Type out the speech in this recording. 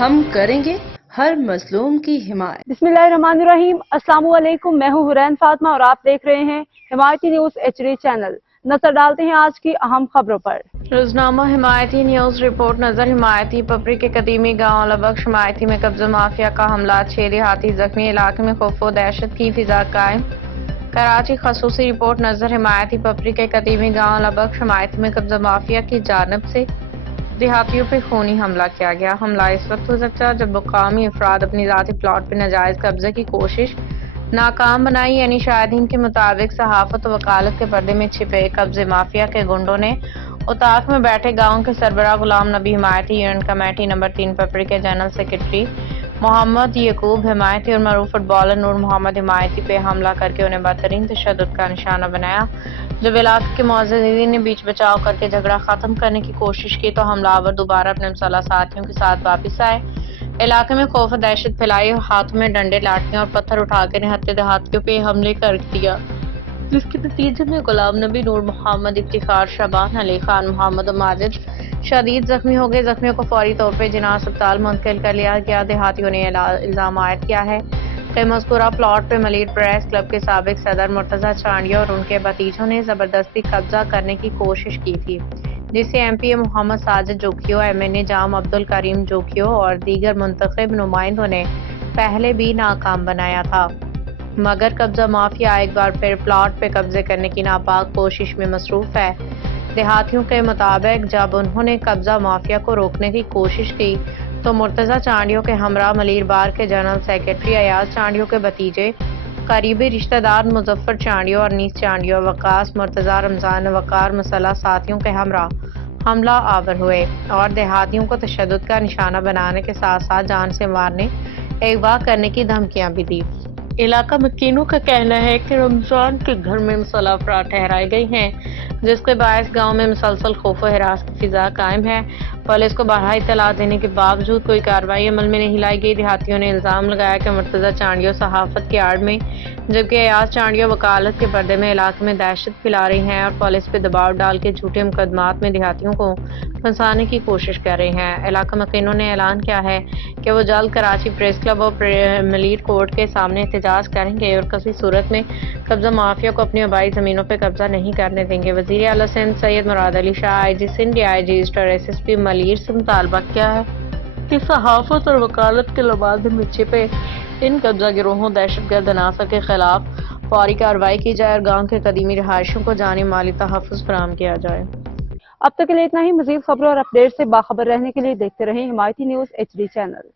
ہم کریں گے ہر مظلوم کی حمایت۔ بسم اللہ الرحمن الرحیم۔ السلام علیکم، میں ہوں حرین فاطمہ اور آپ دیکھ رہے ہیں حمایتی نیوز HD چینل۔ نظر ڈالتے ہیں آج کی اہم خبروں پر۔ روزنامہ حمایتی نیوز رپورٹ نظر حمایتی پپری کے قدیمی گاؤں لبخش حمایتی میں قبضہ مافیا کا حملہ، 6 دیہاتی زخمی، علاقے میں خوف و دہشت کی فضا قائم۔ کراچی خصوصی رپورٹ نظر حمایتی پپری کے قدیمی گاؤں لبخش حمایتی میں قبضہ مافیا کی جانب سے دیہاتیوں پہ خونی حملہ کیا گیا۔ حملہ اس وقت ہو سکتا جب مقامی افراد اپنی ذاتی پلاٹ پہ ناجائز قبضے کی کوشش ناکام بنائی، یعنی شاہدین کے مطابق صحافت و وکالت کے پردے میں چھپے قبضے مافیا کے گنڈوں نے اتاق میں بیٹھے گاؤں کے سربراہ غلام نبی حمایتی، یونٹ کمیٹی نمبر 3 پپری کے جنرل سیکرٹری محمد یعقوب حمایتی اور معروف فٹ بالر نور محمد حمایتی پہ حملہ کر کے انہیں بدترین تشدد کا نشانہ بنایا۔ جب علاقے کے معززین نے بیچ بچاؤ کر کے جھگڑا ختم کرنے کی کوشش کی تو حملہ آور دوبارہ اپنے مسلح ساتھیوں کے ساتھ واپس آئے، علاقے میں خوف و دہشت پھیلائی اور ہاتھوں میں ڈنڈے، لاٹھیاں اور پتھر اٹھا کے نہتے دیہاتیوں پہ حملے کر دیا، جس کے نتیجے میں غلام نبی، نور محمد، افتخار، شعبان، علی خان، محمد و ماجد شدید زخمی ہو گئے۔ زخمیوں کو فوری طور پہ جناح اسپتال منتقل کر لیا گیا۔ دیہاتیوں نے الزام عائد کیا ہے کہ مذکورہ پلاٹ پہ ملیر پریس کلب کے سابق صدر مرتضیٰ چانڈیہ اور ان کے بھتیجوں نے زبردستی قبضہ کرنے کی کوشش کی تھی، جسے MPA محمد ساجد جوکھیو، MNA جام عبد الکریم جوکھیو اور دیگر منتخب نمائندوں نے پہلے بھی ناکام بنایا تھا، مگر قبضہ مافیا ایک بار پھر پلاٹ پہ قبضے کرنے کی ناپاک کوشش میں مصروف ہے۔ دیہاتیوں کے مطابق جب انہوں نے قبضہ مافیا کو روکنے کی کوشش کی تو مرتضیٰ چانڈیو کے ہمراہ ملیر بار کے جنرل سیکرٹری ایاز چانڈیو کے بھتیجے، قریبی رشتہ دار مظفر چانڈیو اور نیس چانڈیو، وقاص، مرتضیٰ، رمضان، وقار مسلح ساتھیوں کے ہمراہ حملہ آور ہوئے اور دیہاتیوں کو تشدد کا نشانہ بنانے کے ساتھ ساتھ جان سے مارنے، اغوا کرنے کی دھمکیاں بھی دی۔ علاقہ مکینوں کا کہنا ہے کہ رمضان کے گھر میں مسلح افراد ٹھہرائے گئے ہیں، جس کے باعث گاؤں میں مسلسل خوف و ہراس کی فضا قائم ہے۔ پولیس کو بارہا اطلاع دینے کے باوجود کوئی کارروائی عمل میں نہیں لائی گئی۔ دیہاتیوں نے الزام لگایا کہ مرتضیٰ چانڈیو صحافت کی آڑ میں، جبکہ ایاز چانڈیو وکالت کے پردے میں علاقے میں دہشت پھیلا رہے ہیں اور پولیس پہ دباؤ ڈال کے جھوٹے مقدمات میں دیہاتیوں کو پھنسانے کی کوشش کر رہے ہیں۔ علاقہ مکینوں نے اعلان کیا ہے کہ وہ جلد کراچی پریس کلب اور ملیر کورٹ کے سامنے احتجاج کریں گے اور کسی صورت میں قبضہ مافیا کو اپنی آبائی زمینوں پہ قبضہ نہیں کرنے دیں گے۔ وزیر اعلیٰ Sindh Syed Murad Ali Shah, IG Sindh, DIG East, SSP Malir سے مطالبہ کیا ہے کہ صحافت اور وکالت کے لوازم میں چھپے ان قبضہ گروہوں، دہشت گرد عناصر کے خلاف فوری کارروائی کی جائے اور گاؤں کے قدیمی رہائشیوں کو جانی مالی تحفظ فراہم کیا جائے۔ اب تک کے لیے اتنا ہی۔ مزید خبروں اور اپڈیٹ سے باخبر رہنے کے لیے دیکھتے رہیں حمایتی نیوز HD چینل۔